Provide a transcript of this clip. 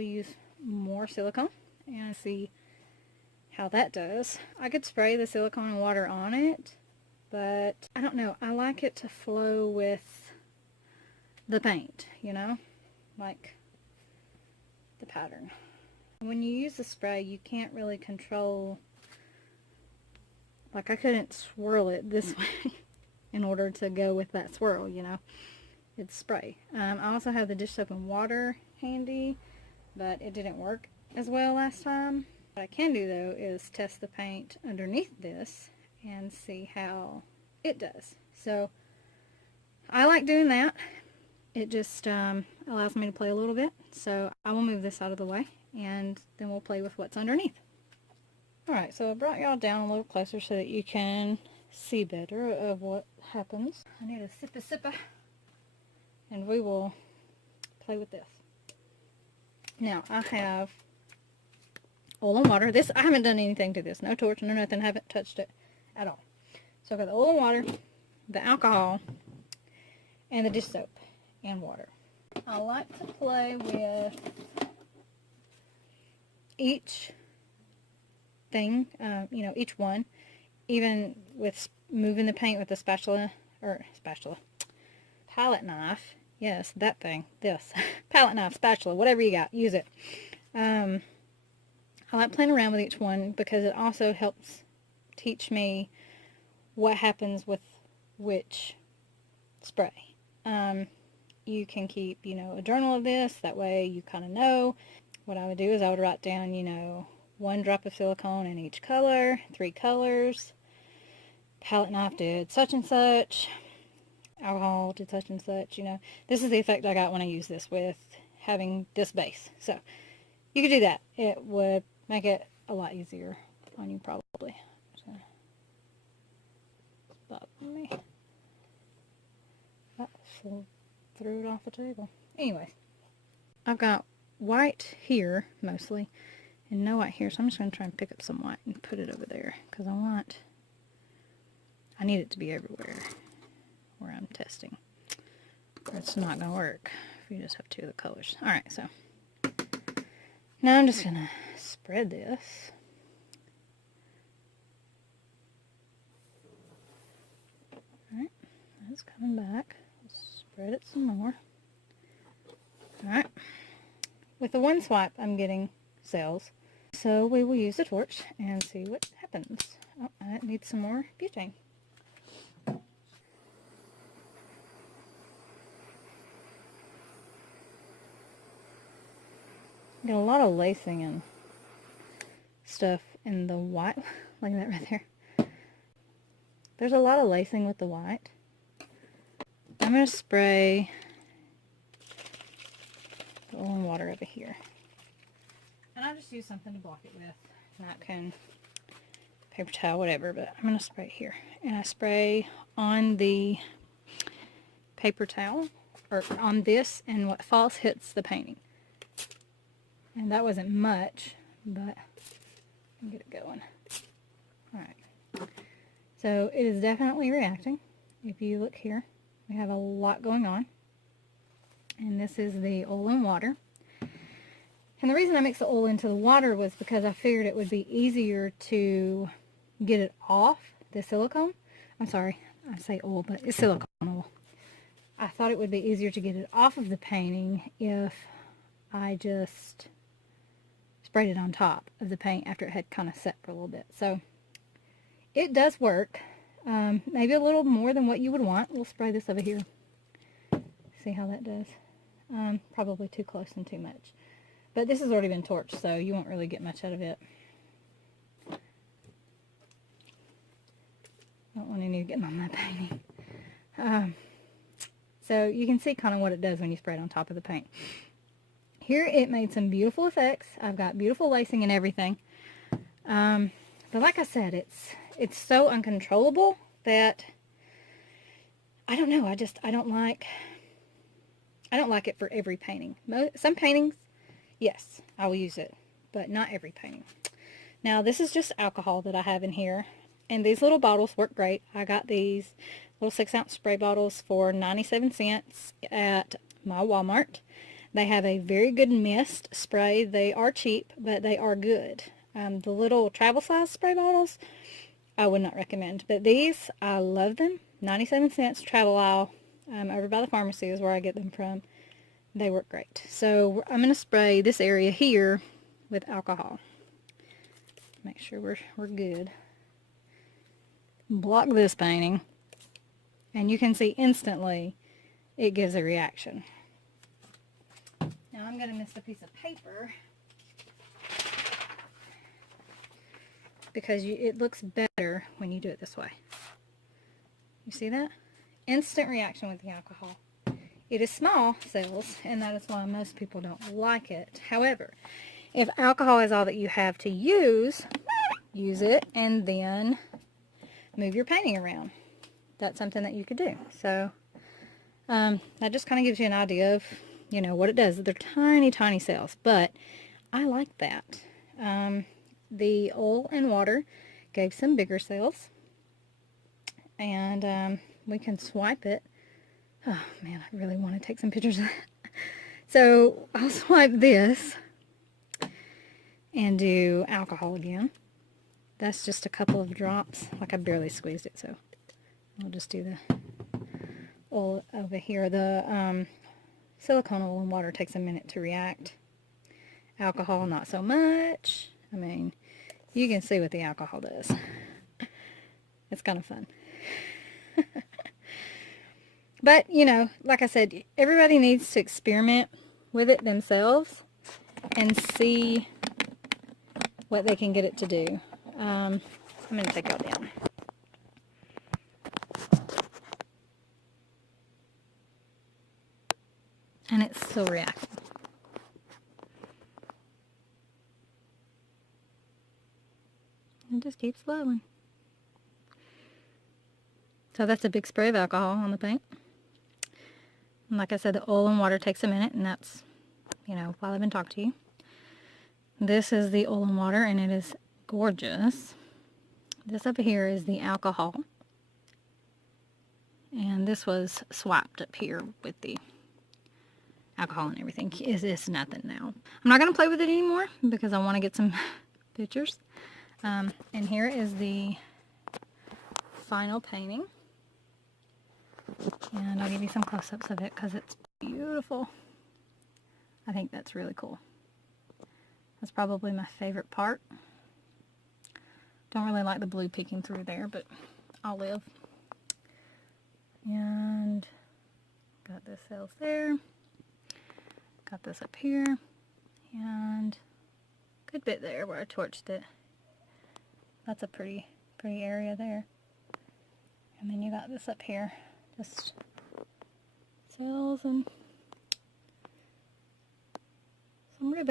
will use more silicone and see how that does. I could spray the silicone and water on it, but I don't know. I like it to flow with the paint, you know, like the pattern. When you use the spray, you can't really control, like I couldn't swirl it this way in order to go with that swirl, you know. It's spray. I also have the dish soap and water handy, but it didn't work as well last time. What I can do though is test the paint underneath this and see how it does. So I like doing that. It just allows me to play a little bit. So I will move this out of the way and then we'll play with what's underneath. Alright, so I brought y'all down a little closer so that you can see better of what happens. I need a sippa and we will play with this. Now I have oil and water. This, I haven't done anything to this. No torch, no nothing. I haven't touched it at all. So I've got the oil and water, the alcohol, and the dish soap and water. I like to play with each thing, you know, each one, even with moving the paint with the palette knife. Yes, that thing, this, palette knife, spatula, whatever you got, use it. I like playing around with each one because it also helps teach me what happens with which spray. You can keep, you know, a journal of this. That way you kind of know. What I would do is I would write down, you know, 1 drop of silicone in each color, 3 colors. Palette knife did such and such. Alcohol did such and such, you know. This is the effect I got when I used this with having this base. So you could do that. It would make it a lot easier on you probably. So, stop me. That threw it off the table. Anyway, I've got white here mostly and no white here, so I'm just going to try and pick up some white and put it over there because I need it to be everywhere where I'm testing. Or it's not going to work if you just have 2 of the colors. Alright, so now I'm just going to spread this. Alright, that's coming back. Let's spread it some more. Alright, with the one swipe I'm getting cells. So we will use the torch and see what happens. Oh, I need some more butane. Got a lot of lacing and stuff in the white, like that right there. There's a lot of lacing with the white. I'm going to spray the oil and water over here. And I just use something to block it with. Napkin, paper towel, whatever, but I'm going to spray it here. And I spray on the paper towel, or on this, and what falls hits the painting. And that wasn't much, but I'll get it going. Alright. So it is definitely reacting. If you look here, we have a lot going on. And this is the oil and water. And the reason I mixed the oil into the water was because I figured it would be easier to get it off the silicone. I'm sorry, I say oil, but it's silicone oil. I thought it would be easier to get it off of the painting if I just sprayed it on top of the paint after it had kind of set for a little bit. So it does work. Maybe a little more than what you would want. We'll spray this over here. See how that does. Probably too close and too much. But this has already been torched, so you won't really get much out of it. Don't want any getting on that painting. So you can see kind of what it does when you spray it on top of the paint. Here it made some beautiful effects. I've got beautiful lacing and everything. But like I said, it's so uncontrollable that I don't know. I don't like it for every painting. Some paintings, yes, I will use it, but not every painting. Now this is just alcohol that I have in here, and these little bottles work great. I got these little 6-ounce spray bottles for 97 cents at my Walmart. They have a very good mist spray. They are cheap, but they are good. The little travel size spray bottles, I would not recommend. But these, I love them. 97 cents, travel aisle, over by the pharmacy is where I get them from. They work great. So I'm going to spray this area here with alcohol. Make sure we're good. Block this painting. And you can see instantly it gives a reaction. Now I'm going to mist a piece of paper because it looks better when you do it this way. You see that? Instant reaction with the alcohol. It is small cells, and that is why most people don't like it. However, if alcohol is all that you have to use it and then move your painting around. That's something that you could do. So that just kind of gives you an idea of, you know, what it does. They're tiny, tiny cells, but I like that. The oil and water gave some bigger cells, and we can swipe it. Oh man, I really want to take some pictures of that. So I'll swipe this and do alcohol again. That's just a couple of drops. Like I barely squeezed it, so I'll just do the oil over here. The silicone oil and water takes a minute to react. Alcohol, not so much. I mean, you can see what the alcohol does. It's kind of fun. But, you know, like I said, everybody needs to experiment with it themselves and see what they can get it to do. I'm going to take y'all down. And it's still reacting. It just keeps flowing. So that's a big spray of alcohol on the paint. And like I said, the oil and water takes a minute, and that's, you know, while I've been talking to you. This is the oil and water, and it is gorgeous. This up here is the alcohol. And this was swiped up here with the alcohol and everything. It's nothing now. I'm not going to play with it anymore because I want to get some pictures. And here is the final painting. And I'll give you some close-ups of it because it's beautiful. I think that's really cool. That's probably my favorite part. Don't really like the blue peeking through there, but I'll live. And got the cells there. Got this up here. And a good bit there where I torched it. That's a pretty area there. And then you got this up here. Just cells and some ribbon.